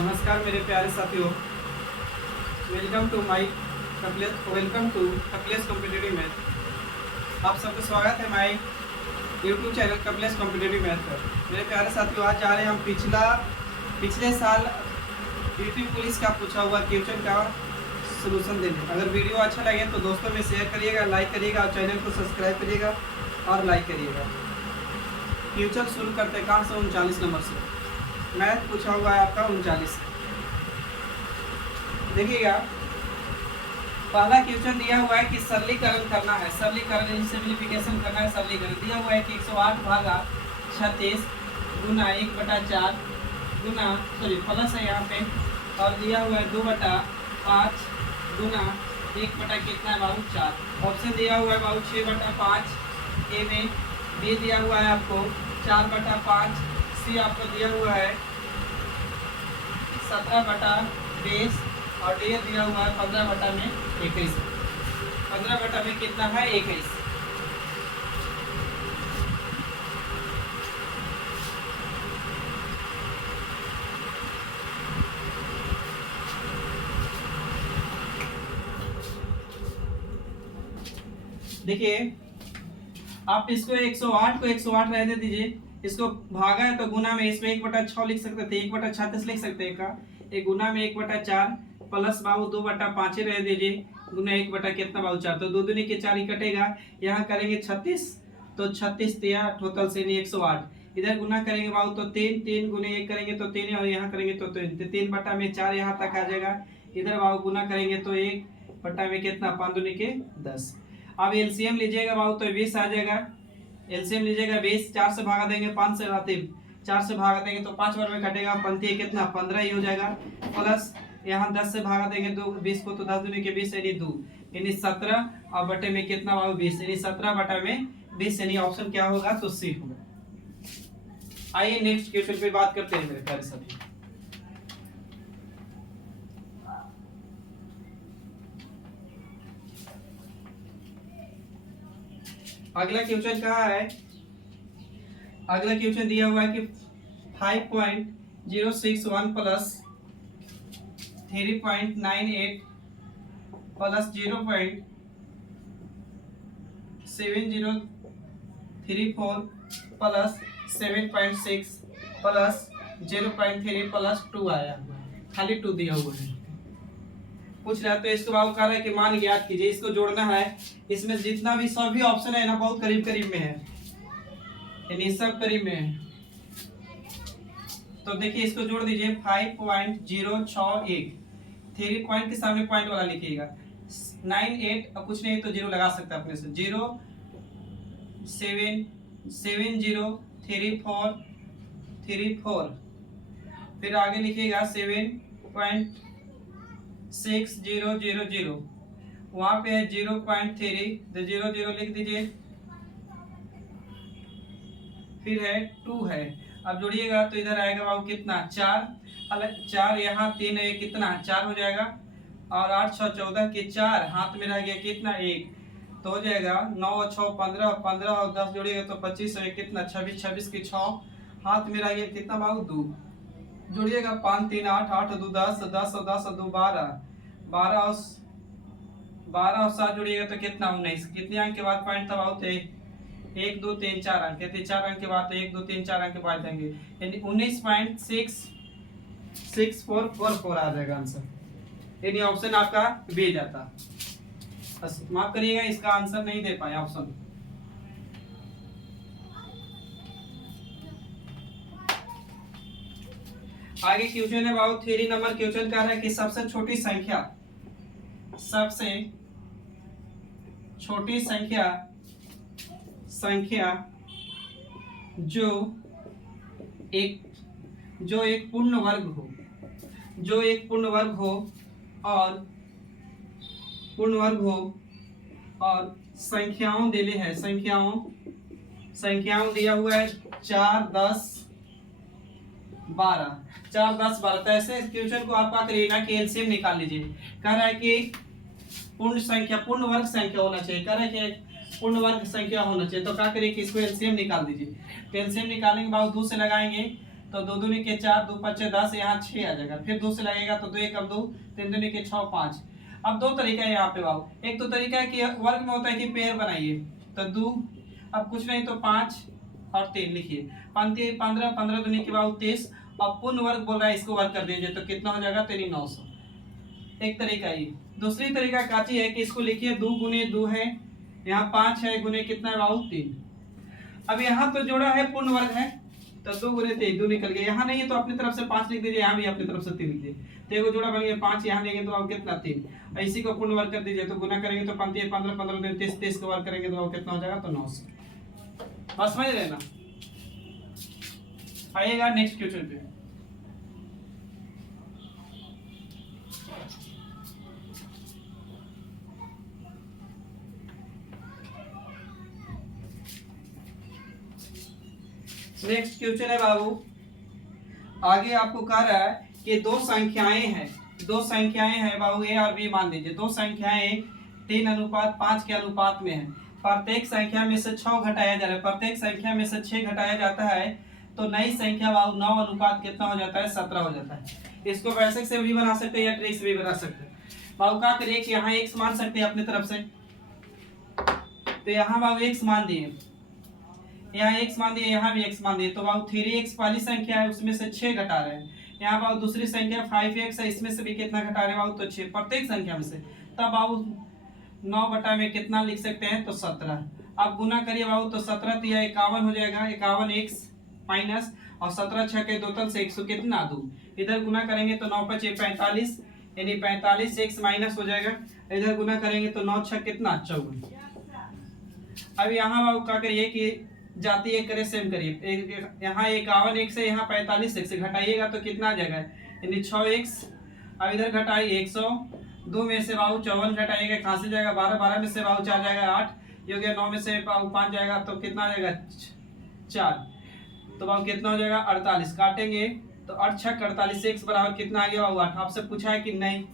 नमस्कार मेरे प्यारे साथियों, welcome to Kapilesh competitive math. आप सबका स्वागत है my YouTube channel Kapilesh competitive math पर। मेरे प्यारे साथियों, आज जा रहे हैं हम पिछले साल यूपी पुलिस का पूछा हुआ क्वेश्चन का सलूशन देने। अगर वीडियो अच्छा लगे तो दोस्तों में शेयर करिएगा, लाइक करिएगा और चैनल को सब्सक्राइब करिएगा और लाइक करिएगा। क्वेश्चन शुरू करते हैं कहाँ से? 39 नंबर से मैथ पूछा हुआ है आपका 39। देखिएगा, पहला क्वेश्चन दिया हुआ है कि सरलीकरण करना है, सरलीकरण सिंप्लीफिकेशन करना है। सरलीकरण दिया हुआ है कि 108 भागा 36 गुना 1/4 गुना प्लस है यहाँ पे, और दिया हुआ है 2/5 गुना 1 कितना है बाबू 4। ऑप्शन दिया हुआ है बाबू 6/5 ए में, बी दिया हुआ है आपको 4/5, सी आपको दिया हुआ है 17/20 और डी दिया हुआ है 15/21। 15 में कितना है 21। देखिए, आप इसको 108 को 108 रहने दीजिए, इसको भागा है तो गुना में इसमें 1/6 लिख सकते थे, 1/36 लिख सकते हैं का। एक गुना में 1/4 प्लस बाबू 2/5 रह दीजिए गुना 1 कितना बाबू 4, तो 2 दूनी के 4 ही कटेगा। यहाँ करेंगे 36 तो 36 दिया टोटल से नहीं 108। इधर गुना करेंगे बाबू तो 3 गुने 1 करेंगे तो 3, और यहाँ करेंगे तो 3/4 यहाँ तक आ जाएगा। इधर बाबू गुना करेंगे तो 1 कितना 5 दूनी के 10। अब एलसीएम लीजिएगा बाबू तो 20 आ जाएगा। एलसीएम लीजिएगा 20, 4 से भागा देंगे 5 से आते 4 से भागा देंगे तो 5 बार में कटेगा, पंती कितना 15 ही हो जाएगा। प्लस यहाँ 10 से भागा देंगे 20 को तो 10 दूनी के 20 यानी 2 यानी 17, और बटे में कितना बाबू 20 यानी 17/20 यानी ऑप्शन क्या होगा तो सी होगा। आइए नेक्स्ट क्वेश्चन पे बात करते हैं मेरे प्यारे साथी। अगला क्वेश्चन कहाँ है? अगला क्वेश्चन दिया हुआ है कि 5.061 plus 3.98 plus 0.7034 plus 7.6 plus 0.3 plus 2 आया हुआ है, खाली 2 दिया हुआ है। पूछ रहा है तो इसको बाबू कह रहा है कि मान ज्ञात कीजिए, इसको जोड़ना है। इसमें जितना भी सभी ऑप्शन है ना बहुत करीब करीब में है, यानी सब करीब में है। तो देखिए इसको जोड़ दीजिए 5.061, 3 पॉइंट के सामने पॉइंट वाला लिखिएगा। 98 अब कुछ नहीं तो 0 लगा सकते अपने से। 0.7034 फिर आगे लिखिएगा 7.6000, वहां पे है 0.3 तो 00 लिख दीजिए, फिर है 2 है। अब जोड़िएगा तो इधर आएगा बाबू कितना 4, अलग 4 यहाँ 3 है कितना 4 हो जाएगा, और 8 6 14 के 4 हाथ में रह गया कितना 1, तो हो जाएगा 9 6 15, 15 और 10 जोड़िएगा तो 25 है कितना 26, 26 के 6 हाथ में रह गया कितना बाबू 2, जोड़िएगा 5 3 8, 8 2 10, 10 और 10 और 2 12, 12 और 7 जोड़िएगा तो कितना 19। कितने अंक के बाद पॉइंट तब आते 1 2 3 4 अंक, कहते 4 अंक के बाद तो 1 2 3 4 अंक के बाद देंगे, यानी 19.6444 आ जाएगा आंसर, यानी ऑप्शन आपका बी जाता। बस माफ करिएगा, इसका आंसर नहीं दे पाए ऑप्शन। आगे क्वेश्चन है बाबू 3 नंबर क्वेश्चन का है कि सबसे छोटी संख्या जो एक पूर्ण वर्ग हो और संख्याओं दिले है, संख्याओं दिया हुआ है 4 10 12। तो ऐसे क्वेश्चन को आप क्या करिएगा कि एलसीएम निकाल लीजिए। कह रहा है कि पूर्ण वर्ग संख्या होना चाहिए, कह रहा है कि पूर्ण वर्ग संख्या होना चाहिए, तो क्या करिए कि इसको एलसीएम निकाल दीजिए। तो एलसीएम निकालेंगे बाबू 2 से लगाएंगे तो 2 दूनी के 4, 2 5 10, यहाँ 6 आ जाएगा। फिर 2 से लगेगा तो 2 एकम 2, 3 दूनी के 6 5। अब दो तरीका है यहाँ पे बाबू, एक तो तरीका है कि वर्ग में होता है कि पेयर बनाइए, तो 2, अब कुछ नहीं तो 5 और 3 लिखिए, 15, 15 दूनी के बाबू 30। अब पूर्ण वर्ग बोल रहा है, इसको वर्ग कर दीजिए तो कितना हो जाएगा, 900। एक तरीका ये। दूसरी तरीका काची है कि इसको लिखिए 2 गुने 2 है, यहाँ 5 है, गुने कितना है बाबू 3। अब यहाँ तो जोड़ा है पूर्ण वर्ग है, तो 2 गुने 3 2 निकल गया। यहाँ नहीं है तो अपनी तरफ से 5 लिख दीजिए, यहाँ भी अपनी तरफ से 3 लिख दीजिए, तो एगो जोड़ा बन गया 5, यहाँ लेंगे तो कितना 3। इसी को पूर्ण वर्ग कर दीजिए, तो गुना करेंगे तो 15 15 15 30 30 को वर्ग करेंगे तो कितना हो जाएगा, तो 900। बस समझ रहे ना। आइएगा नेक्स्ट क्वेश्चन पे। नेक्स्ट क्वेश्चन है बाबू, आगे आपको कह रहा है कि दो संख्याएं हैं बाबू, ए और बी मान लीजिए। दो संख्याएं 3:5 के अनुपात में है। प्रत्येक संख्या में से 6 घटाया जा रहा है, प्रत्येक संख्या में से 6 घटाया जाता है, तो नई संख्या बाबू 9 अनुपात कितना हो जाता है, 17 हो जाता है। इसको वैसे से भी बना सकते हैं या ट्रिक से भी बना सकते हैं। बाबू क्या करिए कि यहाँ x मान सकते हैं अपनी तरफ से, तो यहाँ बाबू x मान दिए, यहाँ x मान दिए, यहाँ भी x मान दिए, तो बाबू 3x पहली संख्या है उसमें से 6 घटा रहे हैं। यहाँ बाबू दूसरी संख्या 5x है, इसमें से भी कितना घटा रहे हैं बाबू, तो 6 प्रत्येक संख्या में से। तब बाबू 9 बटा में कितना लिख सकते हैं, तो 17। अब गुना करिए बाबू, तो 17 तिया 51 हो जाएगा, 51x माइनस और 17 6 के 2 तल से 100 कितना 2। इधर गुना करेंगे तो 9 5 45, यानी 45x माइनस हो जाएगा। इधर गुना करेंगे तो 9 6 कितना 54। अब यहाँ बाबू क्या करिए कि जाती एक करे सेम करिए, यहाँ 51x से यहाँ 45x से घटाइएगा तो कितना आ जाएगा, यानी 6x। अब इधर घटाइए 100, 2 में से बाबू 54 घटाइएगा, कहाँ से जाएगा 12, 12 में से बाबू 4 जाएगा 8, ये हो गया 9 में से बाबू 5 जाएगा तो कितना आ जाएगा 4, तो बाबू कितना हो जाएगा 48। काटेंगे तो 8 6 48, x बराबर कितना आ गया बाबू 8। आपसे पूछा है कि नहीं,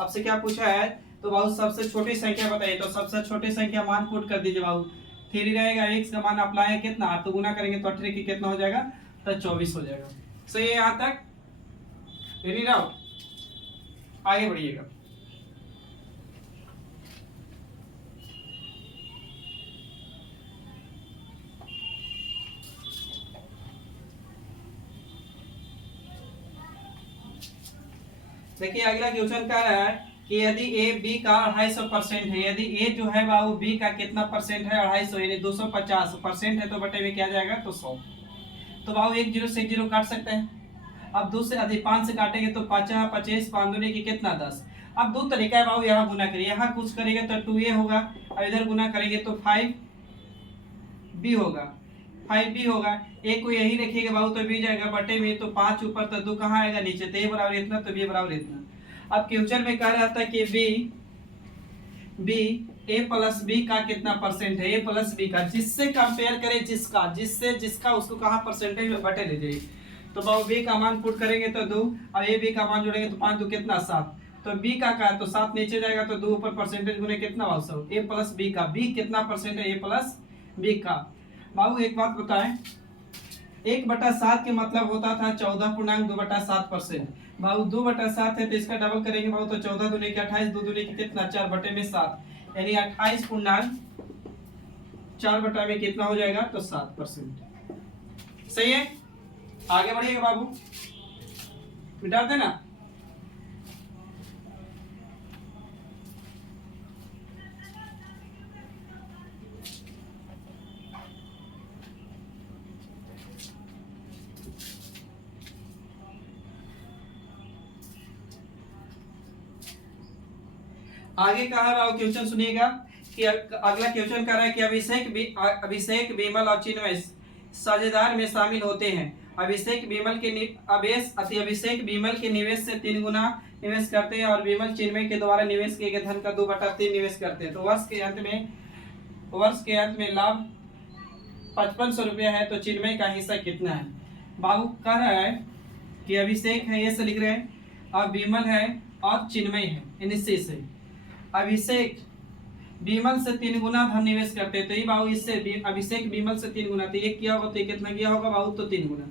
आपसे क्या पूछा है, तो बाबू सबसे छोटी संख्या बताइए, तो सबसे छोटी संख्या मान पुट कर दीजिए बाबू। 3 रहेगा, x का मान अप्लाई है कितना 8, तो गुना करेंगे तो 18 की कितना हो जाएगा, तो 24 हो जाएगा। सही है यहाँ तक, एनी डाउट? आगे बढ़िएगा। देखिए अगला क्वेश्चन कह रहा है कि यदि ए बी का 250% है, यदि ए जो है बाबू बी का कितना परसेंट है, 250 यानी 250% है, तो बटे में क्या जाएगा, तो 100। तो बाबू 1 0 से 1 0 काट सकते हैं। अब 2 से अधिक 5 से काटेंगे तो 5 25, 5 दूनी की कितना 10। अब दो तरीका है बाबू, यहाँ गुना करिए, यहाँ कुछ करेंगे तो 2a होगा, और इधर गुना करेंगे तो 5b होगा, 5b होगा। a को यही रखिएगा बाबू तो b जाएगा बटे में, तो 5 ऊपर तो 2 कहाँ आएगा नीचे, तो a बराबर इतना तो b बराबर इतना। अब क्वेश्चन में कह रहा था कि b a प्लस b का कितना परसेंट है, a प्लस b का, जिससे कंपेयर करें जिसका उसको कहाँ परसेंटेज में बटे ले जाइए। तो बाबू b का मान पुट करेंगे तो 2, और a b का मान जोड़ेंगे तो 5 2 कितना 7, तो b का तो 7 नीचे जाएगा, तो 2 ऊपर परसेंटेज गुने कितना बाबू 100। a प्लस b का, b कितना परसेंट है, a प्लस b का। बाबू एक बात बताएं, 1/7 के मतलब होता था 14.2/7%। बाबू 2/7 है तो इसका डबल करेंगे बाबू, तो 14 दूनी के 28, 2 दूनी के कितना 4 बटे में 7, यानी 28.4 बटा में कितना हो जाएगा, तो 7%। सही है, आगे बढ़िएगा बाबू, मिटा देना। आगे कहा रहा क्वेश्चन सुनिएगा कि अगला क्वेश्चन कह रहा है कि अभिषेक विमल और चिन्मय साझेदार में शामिल होते हैं। अभिषेक विमल के निवेश से 3 गुना निवेश करते हैं, और विमल चिन्मय के द्वारा निवेश किए गए धन का 2/3 निवेश करते हैं। तो वर्ष के अंत में लाभ 5500 रुपया है, तो चिन्मय का हिस्सा कितना है। बाबू कह रहा है कि अभिषेक है, ये से लिख रहे हैं, और विमल है और चिन्मय है, इनसे से अभिषेक विमल से 3 गुना धन निवेश करते हैं। तो ये बाबू इससे अभिषेक विमल से 3 गुना, तो ये किया होगा तो ये कितना किया होगा बाबू, तो 3 गुना।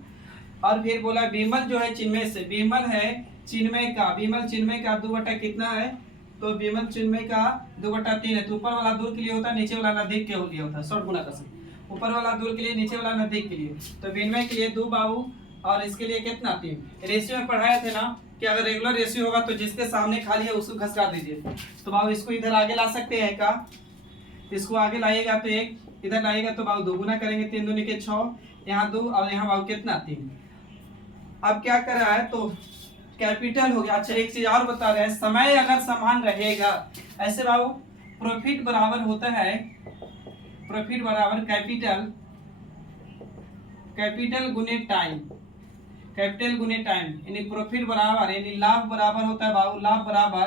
और फिर बोला विमल जो है चिन्मय से, विमल है चिन्मय का, विमल चिन्मय का 2 बटा कितना है, तो विमल चिन्मय का 2/3 है। तो ऊपर वाला दूर के लिए होता है, नीचे वाला नजदीक के लिए होता है, शॉर्ट गुना कर सकते, ऊपर वाला दूर के लिए, नीचे वाला नजदीक के लिए। तो विनिमय के लिए 2 बाबू और इसके लिए कितना 3। रेशियो में पढ़ाए थे ना कि अगर रेगुलर रेशियो होगा तो जिसके सामने खाली है उसको घसका दीजिए। तो बाबू इसको इधर आगे ला सकते हैं का, इसको आगे लाइएगा तो 1, इधर लाइएगा तो बाबू 2 गुना करेंगे, 3 दूनी के 6, यहाँ 2 और यहाँ बाबू कितना 3। अब क्या कर रहा है तो कैपिटल हो गया। अच्छा एक चीज और बता रहे हैं, समय अगर समान रहेगा, ऐसे बाबू प्रॉफिट बराबर होता है, प्रॉफिट बराबर कैपिटल, कैपिटल गुने टाइम, कैपिटल गुने टाइम, यानी प्रॉफिट बराबर यानी लाभ बराबर होता है बाबू, लाभ बराबर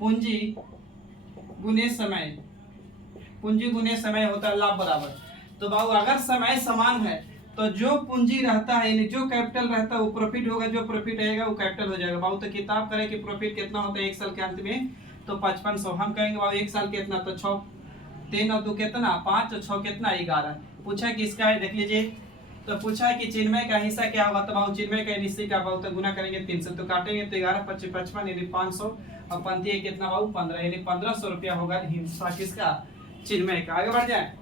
पूंजी गुने समय, पूंजी गुने समय होता है लाभ बराबर। तो बाबू अगर समय समान है तो जो पूंजी रहता है यानी जो कैपिटल रहता है वो प्रॉफिट होगा, जो प्रॉफिट रहेगा वो कैपिटल हो जाएगा बाबू। तो किताब करें कि प्रॉफिट कितना होता है एक साल के अंत में, तो 5500। हम कहेंगे बाबू एक साल कितना, तो 6, 3 और 2 कितना 5 और 6 कितना 11। पूछा कि इसका है, देख लीजिए, तो पूछा है कि चिन्मय का हिस्सा क्या होगा, तो बाबू चिन्मय का हिस्से का बाबू तो गुना करेंगे 3 से, तो काटेंगे तो 11 25 55 यानी 500 और 35 कितना बाबू 15, यानी 1500 रुपया होगा हिस्सा किसका, चिन्मय का। आगे बढ़ जाए।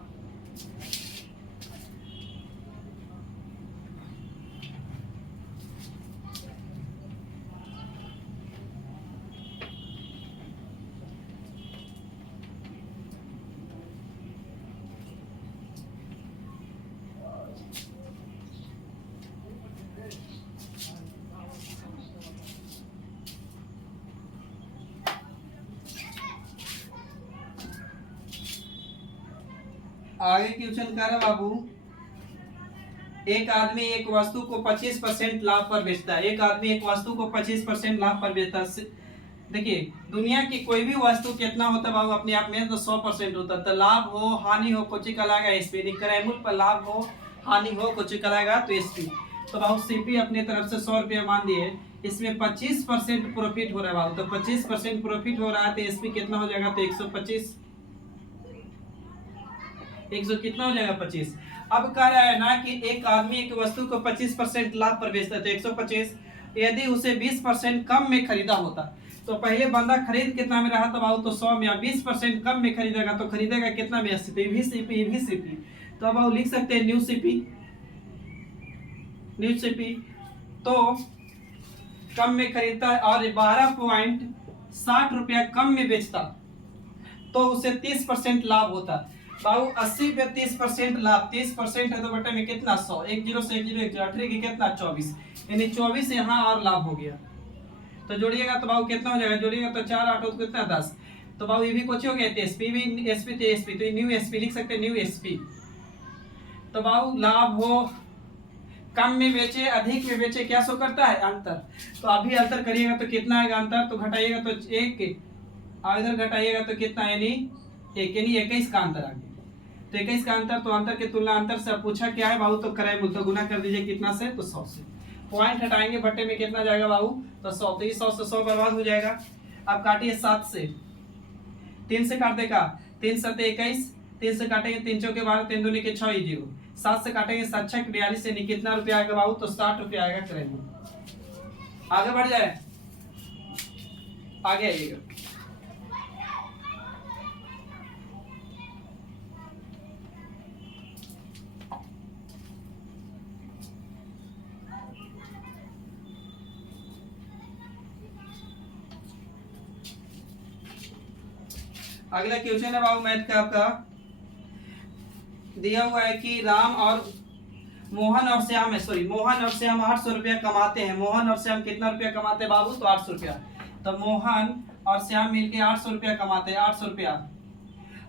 आगे क्वेश्चन कर रहा बाबू, एक आदमी एक वस्तु को 25% लाभ पर बेचता है, एक आदमी एक वस्तु को 25% लाभ पर बेचता है। देखिए दुनिया की कोई भी वस्तु कितना होता है बाबू अपने आप में, तो 100% होता है। तो लाभ हो हानि हो कुछ कहलाएगा एसपी, क्रयमूल्य पर लाभ हो हानि हो कुछ कहलाएगा तो एसपी। तो बाबू सीपी अपने तरफ से 100 रुपया मान दिए, इसमें 25% प्रॉफिट हो रहा है बाबू, तो 25% प्रॉफिट हो रहा है तो एसपी कितना हो जाएगा, तो 125, 100 कितना हो जाएगा 25। अब कह रहा है ना कि एक आदमी एक वस्तु को 25% लाभ पर बेचता है, तो 125, यदि उसे 20% कम में खरीदा होता, तो पहले बंदा खरीद कितना में रहा था बाबू, तो 100 में, 20% कम में खरीदेगा तो खरीदेगा कितना में, 80। तो भी सीपी, तो अब लिख सकते हैं न्यू सीपी, न्यू सीपी। तो कम में खरीदता है और 12.60 रुपया कम में बेचता, तो उसे 30% लाभ होता। बाबू 80 पे 30% लाभ, 30% है तो बटे में कितना 100, 1 0 से 1 0 1 18 की कितना 24, यानी 24 यहाँ और लाभ हो गया। तो जोड़िएगा तो बाबू कितना हो जाएगा, जोड़िएगा तो 4 8 तो कितना 10। तो बाबू ये भी कुछ हो गया, एसपी भी एसपी तो एसपी, तो न्यू एसपी लिख सकते हैं, न्यू एसपी। तो बाबू लाभ हो कम में बेचे अधिक में बेचे क्या सो करता है अंतर, तो अभी अंतर करिएगा तो कितना आएगा अंतर, तो घटाइएगा तो 1 और इधर घटाइएगा तो कितना यानी 1, यानी 21 का अंतर आ गया। तो 21 का अंतर, तो अंतर की तुलना अंतर से पूछा क्या है बाबू, तो क्रयमूल्य, तो गुना कर दीजिए कितना से, तो 100 से। पॉइंट हटाएंगे बट्टे में कितना जाएगा बाबू, तो 100, तो इस 100 से 100 बर्बाद हो जाएगा। अब काटिए 7 से, 3 से काट देगा, 3 7 21, 3 से काटेंगे 3 चौके 12, 3 दूनी के 6 0, 7 से काटेंगे 7 6 42, यानी कितना रुपया आएगा बाबू, तो 60 रुपया आएगा क्रयमूल्य। आगे बढ़ जाए, आगे आइएगा। अगला क्वेश्चन है बाबू मैथ का आपका, दिया हुआ है कि राम और मोहन और श्याम है, सॉरी मोहन और श्याम 800 रुपया कमाते हैं। मोहन और श्याम कितना रुपया कमाते हैं बाबू, तो 800 रुपया। तो मोहन और श्याम मिलके 800 रुपया कमाते हैं, 800 रुपया।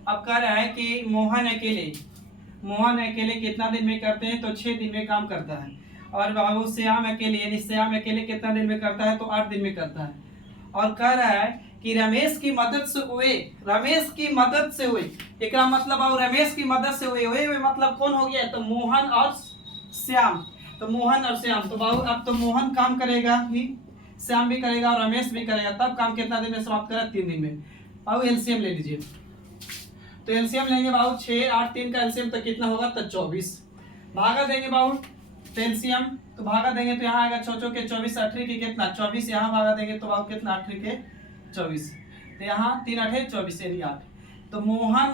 अब कह रहा है कि मोहन अकेले कितना दिन में करते हैं, तो 6 दिन में काम करता है। और बाबू श्याम अकेले, यानी श्याम अकेले कितना दिन में करता है, तो 8 दिन में करता है। और कह रहा है कि रमेश की मदद से हुए, रमेश की मदद से हुए, एक मतलब और रमेश की मदद से हुए मतलब कौन हो गया, तो मोहन और श्याम। तो मोहन और श्याम, तो बाबू अब तो मोहन काम करेगा ही, श्याम भी करेगा और रमेश भी करेगा, तब काम कितना दिन में समाप्त करेगा, 3 दिन में। बाबू एलसीएम ले लीजिए, तो एलसीएम लेंगे बाबू 6 8 3 का एलसीएम तो कितना होगा, तो 24, भागा देंगे बाबू तो एलसीएम तो भागा देंगे तो यहाँ आएगा 6 के 24, 18 के कितना 24, यहाँ भागा देंगे तो बाबू कितना 18 के 24, तो यहाँ 3 8 24 यानी 8। तो मोहन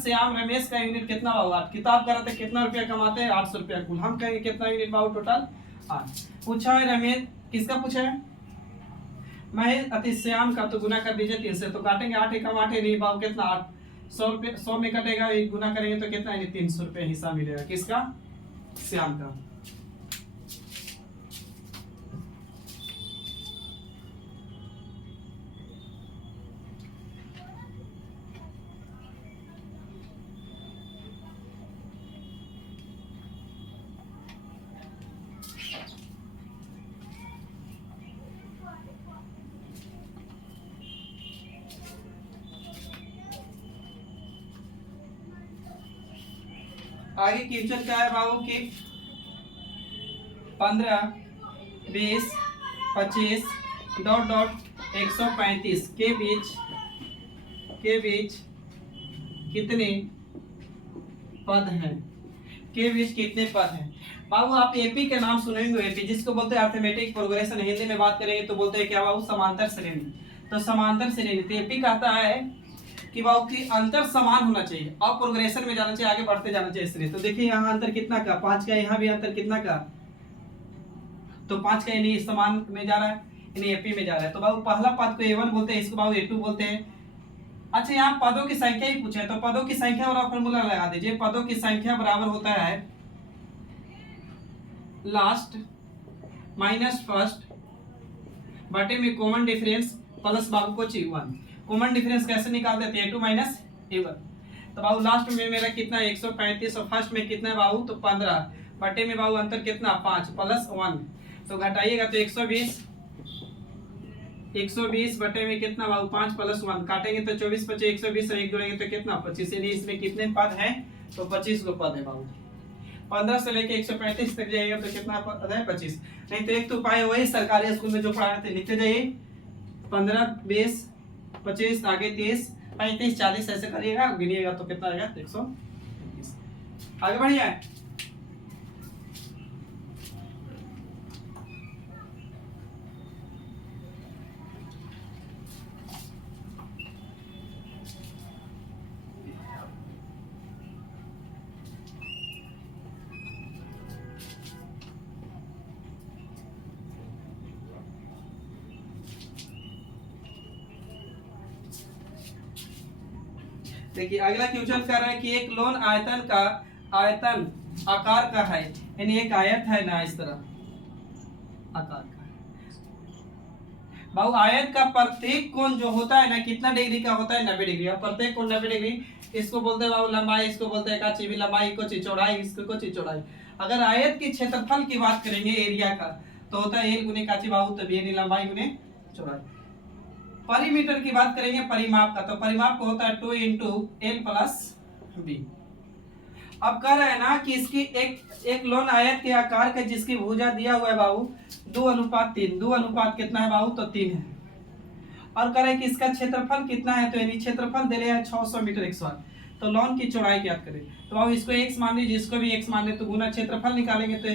श्याम रमेश का यूनिट कितना बाबू 8। किताब कराते कितना रुपया कमाते हैं 800 रुपया कुल। हम कहेंगे कितना यूनिट बाबू टोटल 8। पूछा है रमेश, किसका पूछा है महेश अति श्याम का, तो गुना कर दीजिए 3 से, तो काटेंगे 8 एकम 8 नहीं बाबू कितना 8, 100 रुपये 100 में कटेगा, गुना करेंगे तो कितना यानी 300 रुपये हिस्सा मिलेगा किसका श्याम का। आगे क्वेश्चन क्या है बाबू की 15 20 25 डॉट डॉट 135 के बीच कितने पद हैं, के बीच कितने पद हैं। बाबू आप एपी के नाम सुनेंगे, एपी जिसको बोलते हैं अर्थमेटिक प्रोग्रेशन, हिंदी में बात करेंगे तो बोलते हैं क्या बाबू समांतर श्रेणी। तो समांतर श्रेणी तो एपी कहता है कि बाबू की अंतर समान होना चाहिए और प्रोग्रेशन में जाना चाहिए, आगे बढ़ते जाना चाहिए इसलिए। तो देखिए यहाँ अंतर कितना का 5 का, यहाँ भी अंतर कितना का तो 5 का, यानी समान में जा रहा है, यानी एपी में जा रहा है। तो बाबू पहला पद को A1 बोलते हैं, इसको बाबू A2 बोलते हैं। अच्छा यहाँ पदों की संख्या ही पूछा है, तो पदों की संख्या और फॉर्मूला लगा दीजिए। पदों की संख्या बराबर होता है लास्ट माइनस फर्स्ट बटे में कॉमन डिफरेंस प्लस बाबू को 1। कॉमन डिफरेंस कैसे निकालते थे A2 माइनस A1। तो बाबू लास्ट में मेरा कितना 135 और फर्स्ट में कितना है बाबू तो 15 बटे में बाबू अंतर कितना 5 प्लस 1, तो घटाइएगा तो 120 बटे में कितना बाबू 5 प्लस 1, काटेंगे तो 24 25 120 और 1 जोड़ेंगे तो कितना 25, यानी इसमें कितने पद हैं तो 25 को पद है बाबू। 15 से लेके 135 तक जाइएगा तो कितना पद है 25। नहीं तो एक तो उपाय वही सरकारी स्कूल में जो पढ़ाते थे, लिखते जाइए 15 20 25 आगे 30 35 40 ऐसे करिएगा, गिनिएगा तो कितना आएगा 120। आगे बढ़िए। देखिए अगला क्वेश्चन कर रहा है कि एक लोन आयतन आकार का है, यानी एक आयत है ना इस तरह आकार का। बाबू आयत का प्रत्येक कोण जो होता है ना कितना डिग्री का होता है 90 डिग्री, और प्रत्येक कोण 90 डिग्री, इसको बोलते हैं बाबू लंबाई, इसको बोलते हैं काची भी लंबाई को चौड़ाई, इसको को चौड़ाई। अगर आयत की क्षेत्रफल की बात करेंगे एरिया का तो होता है एल गुने काची बाबू, तो यानी लंबाई गुने चौड़ाई। परिमीटर की बात करेंगे परिमाप का, तो परिमाप को होता है 2 × L + B। अब कह रहे हैं ना कि इसकी एक लोन आयत के आकार का जिसकी भुजा दिया हुआ है बाबू 2:3, 2 कितना है बाबू तो 3 है। और कह रहे हैं कि इसका क्षेत्रफल कितना है, तो यानी क्षेत्रफल दे रहे हैं 600 मीटर 108। तो लॉन की चौड़ाई ज्ञात करें, तो बाबू इसको x मान लीजिए, इसको भी x मान ले, तो गुना क्षेत्रफल निकालेंगे तो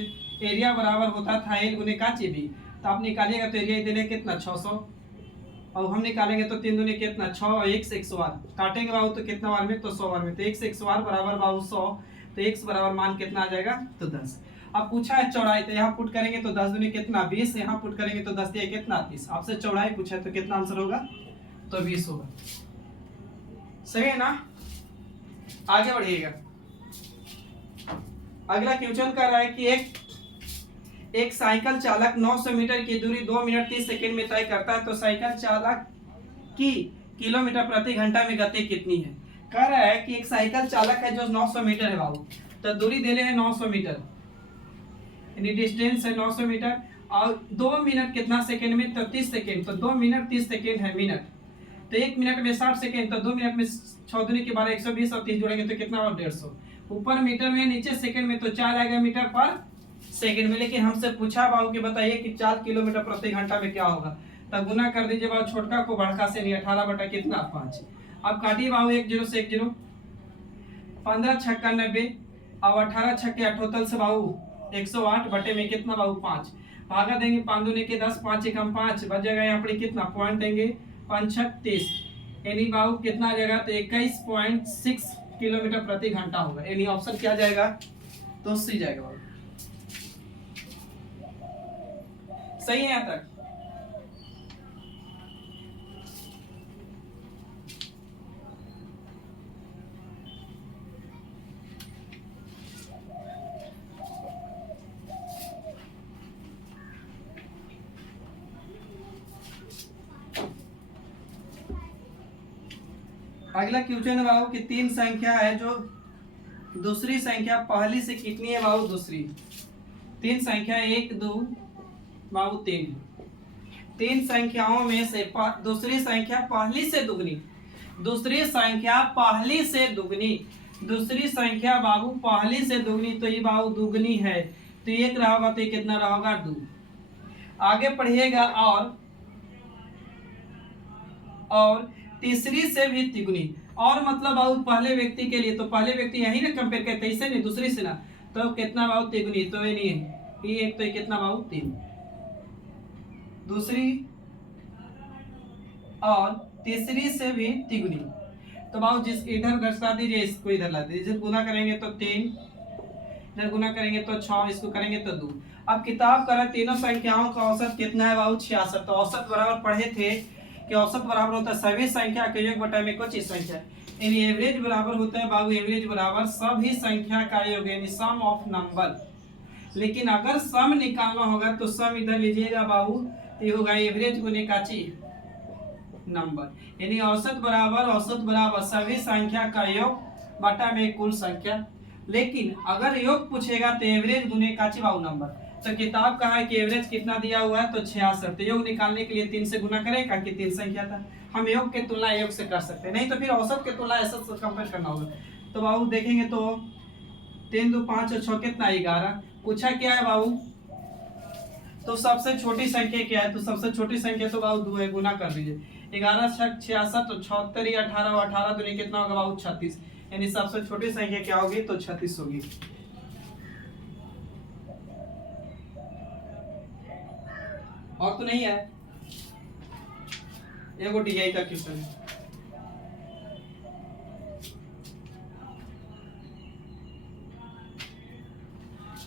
एरिया बराबर होता था L गुने काची भी, तो आप निकालिएगा तो एरिया दे रहे कितना 600, और हम निकालेंगे तो 3 दूनी कितना 6 और x 100 काटेंगे बाबू तो कितना बार में तो 100 बार में, तो x 100 बराबर बाबू 100, तो x बराबर मान कितना आ जाएगा तो 10। अब पूछा है चौड़ाई, तो यहाँ पुट करेंगे तो 10 दूनी कितना 20, यहाँ पुट करेंगे तो 10 दिया कितना 30। आपसे चौड़ाई पूछा है तो कितना आंसर होगा तो 20 होगा। सही है ना, आगे बढ़िएगा। अगला क्वेश्चन कर रहा है कि एक साइकिल चालक 900 मीटर की दूरी 2 मिनट 30 सेकंड में तय करता है, तो साइकिल चालक की किलोमीटर प्रति घंटा में गति कितनी है। कह रहा है कि एक साइकिल चालक है जो 900 मीटर है बाबू, तो दूरी दे रहे हैं 900 मीटर, यानी डिस्टेंस है 900 मीटर, और 2 मिनट कितना सेकंड में तो 30 सेकंड, तो 2 मिनट 30 सेकंड है मिनट, तो 1 मिनट में 60 सेकंड, तो 2 मिनट में 6 दूनी के 12 120 और 30 जोड़ेंगे तो कितना और 150। ऊपर मीटर में नीचे सेकंड में, तो 4 आएगा मीटर पर सेकंड में। लेकिन हमसे पूछा बाबू कि बताइए कि 4 किलोमीटर प्रति घंटा में क्या होगा, तब गुना कर दीजिए बाबू छोटका को बड़का से, नहीं 18 बटा कितना 5। अब काटिए बाबू 1 0 से 1 0, 15 छक्का 90 और 18 छक्के 78 से बाबू 108 बटे में कितना बाबू 5, भागा देंगे 5 दूनी के 10, 5 एकम 5, बच जाएगा यहाँ पर कितना पॉइंट देंगे 536, यानी बाबू कितना आ जाएगा तो 21.6 किलोमीटर प्रति घंटा होगा, यानी ऑप्शन क्या जाएगा तो सी जाएगा बाबू। सही है यहाँ तक। अगला क्वेश्चन है बाबू कि 3 संख्या है जो दूसरी संख्या पहली से कितनी है बाबू दूसरी। 3 संख्या 1 2 बाबू 3 संख्याओं में से दूसरी संख्या पहली से दुगनी, दूसरी संख्या पहली से दुगनी, दूसरी संख्या बाबू पहली से दुगनी, तो ये बाबू दुगनी है तो 1 रहेगा तो ये कितना रहेगा 2। आगे पढ़िएगा और तीसरी से भी तिगुनी, और मतलब बाबू पहले व्यक्ति के लिए, तो पहले व्यक्ति यही ना कंपेयर करते हैं, इससे नहीं दूसरी से ना, तो कितना बाबू तिगुनी, तो ये नहीं है ये एक, तो ये कितना बाबू 3, दूसरी और तीसरी से भी तिगुनी, तो बाबू जिस इधर घटा दीजिए, इसको इधर ला दीजिए, इधर गुना करेंगे तो 3, इधर गुना करेंगे तो 6, इसको करेंगे तो 2। अब किताब का तीनों संख्याओं का औसत कितना है बाबू 66, तो औसत बराबर पढ़े थे कि औसत बराबर होता है सभी संख्या के योग बटा में कुछ संख्या, यानी एवरेज बराबर होता है बाबू, एवरेज बराबर सभी संख्या का योग यानी सम ऑफ नंबर। लेकिन अगर सम निकालना होगा तो सम इधर लीजिएगा बाबू, ये होगा एवरेज गुने काची नंबर, यानी औसत बराबर सभी संख्या का योग बटा में कुल संख्या। लेकिन अगर योग पूछेगा तो एवरेज गुने काची बाबू नंबर, तो किताब कहा है कि एवरेज कितना दिया हुआ है तो 66, तो योग निकालने के लिए 3 से गुना करेगा कि 3 संख्या था, हम योग के तुलना योग से कर सकते हैं, नहीं तो फिर औसत के तुलना ऐसा कंपेयर करना होगा। तो बाबू देखेंगे तो 3 2 5 और 6 कितना 11, पूछा क्या है बाबू तो सबसे छोटी संख्या क्या है, तो सबसे छोटी संख्या तो बाबू 2 है, गुना कर दीजिए 11 6 66, तो 76 18 18 दूनी कितना होगा बाबू 36, यानी सबसे छोटी संख्या क्या होगी तो 36 होगी। और तो नहीं है, ये वो DI का क्वेश्चन है।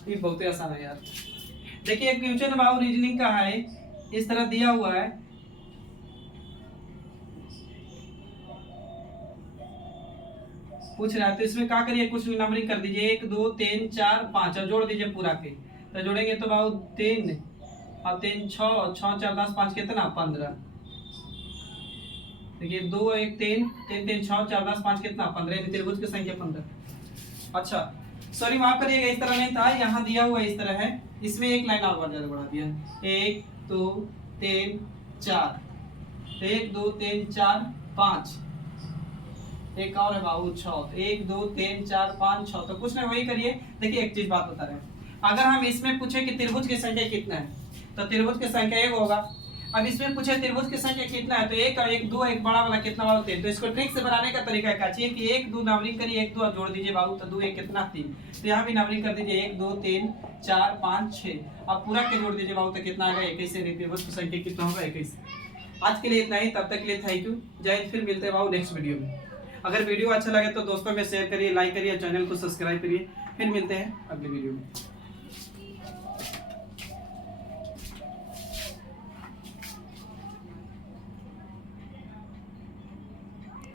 ये बहुत ही आसान है यार। देखिए एक क्वेश्चन बाबू रीजनिंग का है, इस तरह दिया हुआ है, पूछ रहा है, तो इसमें क्या करिए कुछ नंबरिंग कर दीजिए 1 2 3 4 5 और जोड़ दीजिए पूरा के, तो जोड़ेंगे तो बाबू 3 और 3 6 6 4 10 5 कितना 15, देखिए 2 1 3 3 3 6 4 10 5 कितना 15, यानी त्रिभुज की संख्या 15। अच्छा सॉरी माफ करिएगा, इस तरह नहीं था, यहाँ दिया हुआ इस तरह है, इसमें एक लाइन और ज्यादा बढ़ा दिया 1 2 3 4, 1 2 3 4 5, एक और है बाबू 6, 1 2 3 4 5 6, तो कुछ नहीं वही करिए। देखिए एक चीज बात बता रहे हैं, अगर हम इसमें पूछे कि त्रिभुज की संख्या कितना है तो त्रिभुज की संख्या 1 होगा। अब इसमें पूछे त्रिभुज की संख्या कितना है तो 1 और 1 2 एक बड़ा वाला कितना बाबू 3, तो इसको ट्रिक से बनाने का तरीका क्या चाहिए कि 1 2 नंबरिंग करिए 1 2 और जोड़ दीजिए बाबू, तो 2 1 कितना 3, तो यहाँ भी नंबरिंग कर दीजिए 1 2 3 4 5 6, अब पूरा के जोड़ दीजिए बाबू तो कितना आएगा 21, यानी त्रिभुज की संख्या कितना होगा 21। आज के लिए इतना ही, तब तक के लिए थैंक यू, जय हिंद, फिर मिलते हैं बाबू नेक्स्ट वीडियो में। अगर वीडियो अच्छा लगे तो दोस्तों में शेयर करिए, लाइक करिए, चैनल को सब्सक्राइब करिए, फिर मिलते हैं अगले वीडियो में।